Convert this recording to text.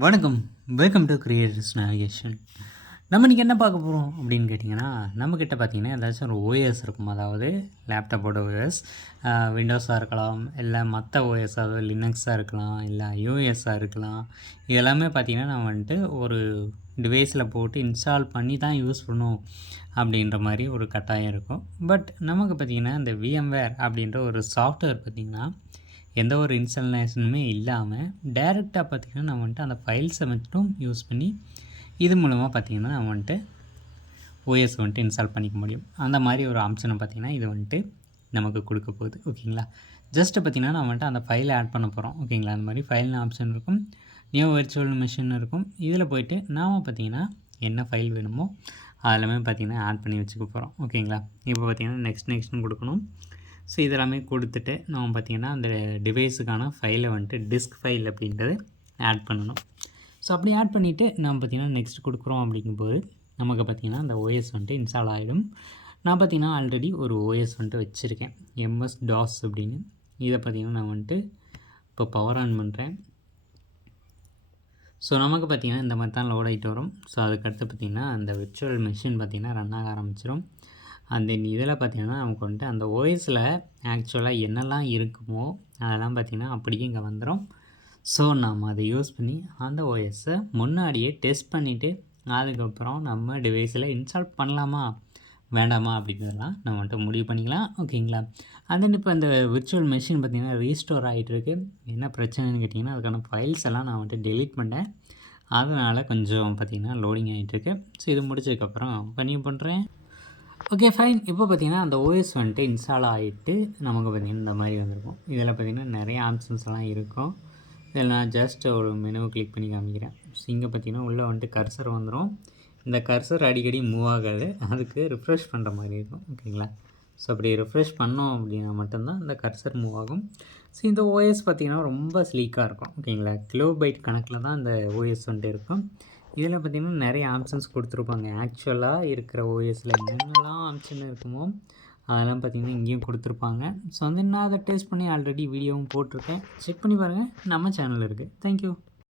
வணக்கம். Welcome to creators navigation. நம்ம இன்றைக்கி என்ன பார்க்க போகிறோம் அப்படின்னு கேட்டிங்கன்னா, நம்மக்கிட்ட பார்த்திங்கன்னா ஏதாச்சும் ஒரு ஓஎஸ் இருக்கும். அதாவது லேப்டாப்போட ஓஎஸ், விண்டோஸாக இருக்கலாம், இல்லை மற்ற ஓஎஸ், அதாவது லினக்ஸாக இருக்கலாம், இல்லை யூஎஸ்ஸாக இருக்கலாம். இதெல்லாமே பார்த்திங்கன்னா நம்ம வந்துட்டு ஒரு டிவைஸில் போட்டு இன்ஸ்டால் பண்ணி தான் யூஸ் பண்ணும் அப்படின்ற மாதிரி ஒரு கட்டாயம் இருக்கும். பட் நமக்கு பார்த்திங்கன்னா இந்த விஎம்வேர் அப்படின்ற ஒரு சாஃப்ட்வேர் பார்த்திங்கன்னா எந்த ஒரு இன்ஸ்டாலேஷனுமே இல்லாமல் டைரெக்டாக பார்த்திங்கன்னா நம்ம வந்துட்டு அந்த ஃபைல்ஸை மட்டும் யூஸ் பண்ணி இது மூலமாக பார்த்திங்கன்னா நம்ம வந்துட்டு ஓஎஸ் வந்துட்டு இன்ஸ்டால் பண்ணிக்க முடியும். அந்த மாதிரி ஒரு ஆப்ஷனை பார்த்திங்கன்னா இது வந்துட்டு நமக்கு கொடுக்க போகுது. ஓகேங்களா, ஜஸ்ட்டு பார்த்திங்கன்னா நம்ம வந்துட்டு அந்த ஃபைலை ஆட் பண்ண போகிறோம். ஓகேங்களா, அந்த மாதிரி ஃபைல்னு ஆப்ஷன் இருக்கும், நியூ விர்ச்சுவல் மிஷின் இருக்கும். இதில் போய்ட்டு நாம் பார்த்திங்கன்னா என்ன ஃபைல் வேணுமோ அதெல்லாமே பார்த்திங்கன்னா ஆட் பண்ணி வச்சுக்க போகிறோம். ஓகேங்களா, இப்போ பார்த்திங்கன்னா நெக்ஸ்ட்னு கொடுக்கணும். ஸோ இதெல்லாமே கொடுத்துட்டு நம்ம பார்த்திங்கன்னா அந்த டிவைஸுக்கான ஃபைலை வந்துட்டு டிஸ்க் ஃபைல் அப்படின்றது ஆட் பண்ணணும். ஸோ அப்படி ஆட் பண்ணிவிட்டு நம்ம பார்த்திங்கன்னா நெக்ஸ்ட் கொடுக்குறோம் அப்படிங்கும்போது நமக்கு பார்த்திங்கன்னா அந்த ஓஎஸ் வந்துட்டு இன்ஸ்டால் ஆகிடும். நான் பார்த்திங்கன்னா ஆல்ரெடி ஒரு ஓஎஸ் வந்துட்டு வச்சுருக்கேன், MS DOS அப்படின்னு. இதை பார்த்திங்கன்னா நான் வந்துட்டு இப்போ பவர் ஆன் பண்ணுறேன். ஸோ நமக்கு பார்த்திங்கன்னா இந்த மாதிரி தான் லோட் ஆகிட்டு வரும். ஸோ அதுக்கடுத்து பார்த்திங்கன்னா அந்த விர்ச்சுவல் மிஷின் பார்த்திங்கன்னா ரன் ஆக ஆரம்பிச்சிடும். அண்ட் தென் இதில் பார்த்திங்கன்னா நமக்கு வந்துட்டு அந்த ஓஎஸில் ஆக்சுவலாக என்னெல்லாம் இருக்குமோ அதெல்லாம் பார்த்திங்கன்னா அப்படியே இங்கே வந்துடும். ஸோ நம்ம அதை யூஸ் பண்ணி அந்த ஓஎஸை முன்னாடியே டெஸ்ட் பண்ணிவிட்டு அதுக்கப்புறம் நம்ம டிவைஸில் இன்ஸ்டால் பண்ணலாமா வேண்டாமா அப்படிங்கிறதெல்லாம் நம்ம வந்துட்டு முடிவு பண்ணிக்கலாம். ஓகேங்களா, அண்ட் தென் இப்போ அந்த விர்ச்சுவல் மெஷின் பார்த்திங்கன்னா ரீஸ்டோர் ஆகிட்டுருக்கு. என்ன பிரச்சனைன்னு கேட்டிங்கன்னா அதுக்கான ஃபைல்ஸ் எல்லாம் நான் வந்துட்டு டெலீட் பண்ணிட்டேன். அதனால் கொஞ்சம் பார்த்திங்கன்னா லோடிங் ஆகிட்டுருக்கு. ஸோ இது முடிச்சதுக்கப்புறம் கன்டினியூ பண்ணுறேன். Okay fine. இப்போ பார்த்திங்கன்னா அந்த ஓஎஸ் வந்துட்டு இன்ஸ்டால் ஆகிட்டு நமக்கு பார்த்திங்கன்னா இந்த மாதிரி வந்திருக்கும். இதில் பார்த்திங்கன்னா நிறைய ஆப்ஷன்ஸ்லாம் இருக்கும். இதில் நான் ஜஸ்ட் ஒரு மெனுவை கிளிக் பண்ணி காமிக்கிறேன். ஸோ இங்கே பார்த்திங்கன்னா உள்ளே வந்துட்டு கர்சர் வந்துடும். இந்த கர்சர் அடிக்கடி மூவ் ஆகாது, அதுக்கு ரிஃப்ரெஷ் பண்ணுற மாதிரி இருக்கும். ஓகேங்களா, ஸோ அப்படி ரிஃப்ரெஷ் பண்ணோம் அப்படின்னா மட்டும்தான் இந்த கர்சர் மூவ் ஆகும். ஸோ இந்த ஓஎஸ் பார்த்திங்கன்னா ரொம்ப ஸ்லீக்காக இருக்கும். ஓகேங்களா, கிலோபைட் கணக்கில் தான் இந்த ஓஎஸ் வந்துட்டு இருக்கும். இதில் பார்த்திங்கன்னா நிறைய ஆப்ஷன்ஸ் கொடுத்துருப்பாங்க. ஆக்சுவலாக இருக்கிற ஓஎஸில் என்னென்னலாம் ஆப்ஷன் இருக்குமோ அதெல்லாம் பார்த்திங்கன்னா இங்கேயும் கொடுத்துருப்பாங்க. ஸோ வந்து நான் அதை டெஸ்ட் பண்ணி ஆல்ரெடி வீடியோவும் போட்டிருக்கேன், செக் பண்ணி பாருங்கள். நம்ம சேனல் இருக்குது. தேங்க்யூ.